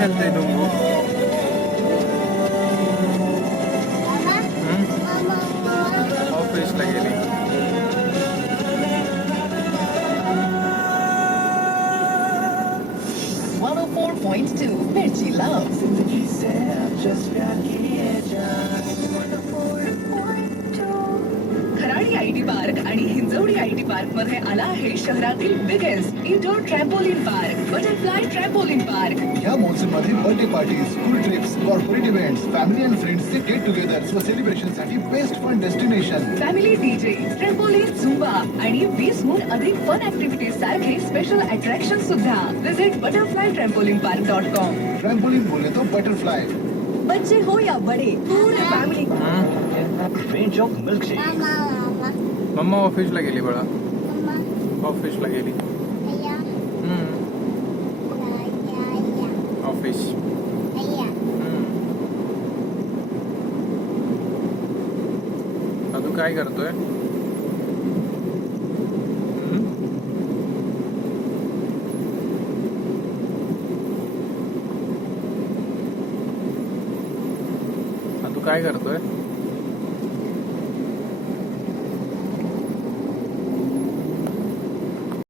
खेळते डुंगू? ऑफिसला गेली. मिर्ची लव्ह. खराडी आयटी पार्क आणि हिंजवडी आयटी पार्क मध्ये आला आहे शहरातील biggest indoor trampoline park, butterfly trampoline park. या मॉन्सून मध्ये birthday parties, school trips, corporate events, family and friends चे गेट टुगेदर व सेलिब्रेशन साठी best fun destination. Family DJ, trampoline, zumba आणि 20हून अधिक फन ऍक्टिव्हिटीज सारखे स्पेशल अट्रॅक्शन सुद्धा. Visit butterflytrampolinepark.com. ट्रॅम्पोलिन बोले तो बटरफ्लाय. बच्चे हो या बडे, पूर्ण फॅमिली. Range of milkshake. मम्मा ऑफिसला गेली बाळा. ऑफिसला गेली. ऑफिस. तू काय करतोय? तू काय करतोय?